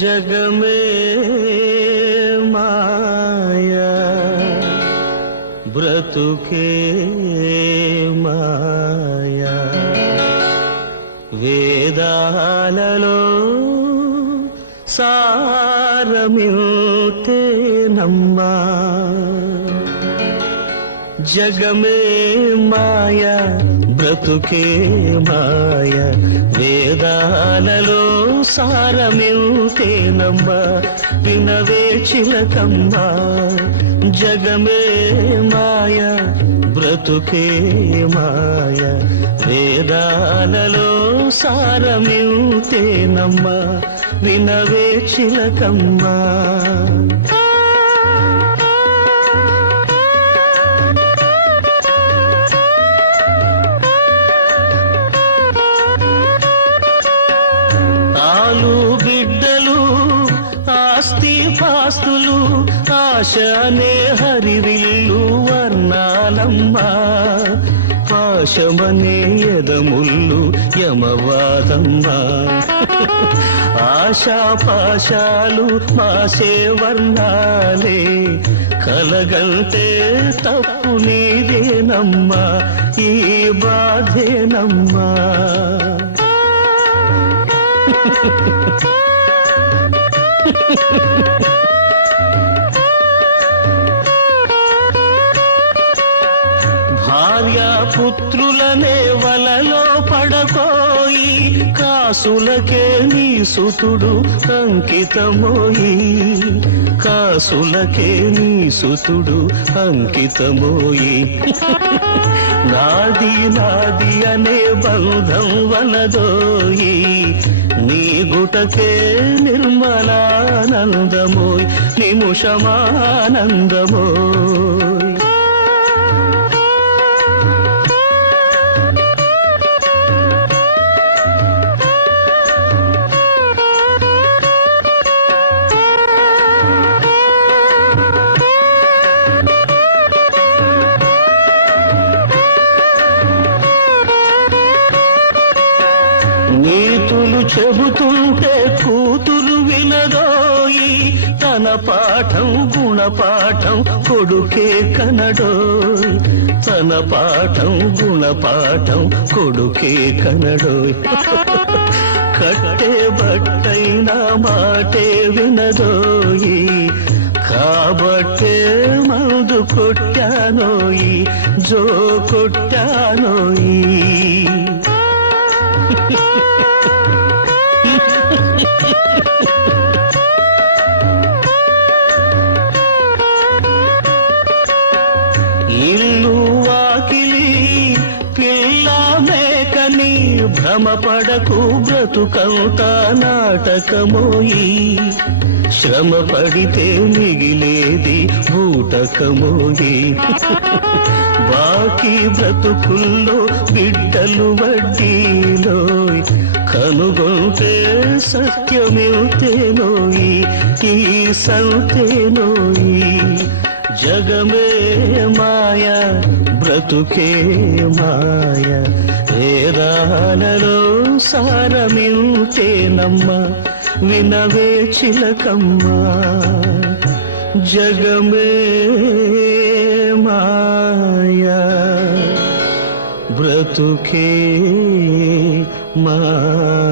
జగమే మాయా బ్రతుకే మాయా. వేదాలలో సారమితే నమ్మా. జగమే మాయా బ్రతుకే మాయ. వేదాలలో సారమితేనమ్మ. వినవే చిలకమ్మ జగమే మాయ. బ్రతుకే మాయ. వేదాలలో సారమితేనమ్మ. వినవే చిలకమ్మ ఆశ హరివిల్లు వర్ణాలమ్మ. పాశమనే ఎదముళ్ళు యమవాదమ్మ. ఆశా పాశాలు మాసే వర్ణాలే. కలగంతే తప్పు నీదేనమ్మా ఈ బాధేనమ్మా. Ha ha ha ha! భార్యాపుత్రులనే వలలో పడకోయి కాసులకే నీ సుతుడు అంకితమోయి. కాసులకే నీ సుతుడు అంకితమోయి. నాది నాది అనే బంధం వనదోయి నీ గుటకే నిర్మలానందమోయ్ నిముషమానందమోయ్. చెబుతుంటే కూతురు వినదోయి తన పాఠం గుణపాఠం కొడుకే కనడో తన పాఠం గుణపాఠం కొడుకే కనడోయి. కట్టే బట్టైన మాటే వినదోయి. కాబట్టే మందు కొట్టానోయి జో కొట్టానోయి. ఇల్లు వాకిలి పిల్ల మేకని భ్రమపడకు బ్రతుకంత నాటకమోయి. శ్రమ పడితే మిగిలేది బూటకమోయి బాకీ బ్రతుకుల్లో బిడ్డలు వడ్డీలో కనుగొంటే సత్యమేతేనోయి ఈ సంతేనోయి జగమే మాయ బ్రతుకే మాయ. వేదాలలో సారమింతేనమ్మ వినవే చిలకమ్మ. జగమే మాయ బ్రతుకే మాయ.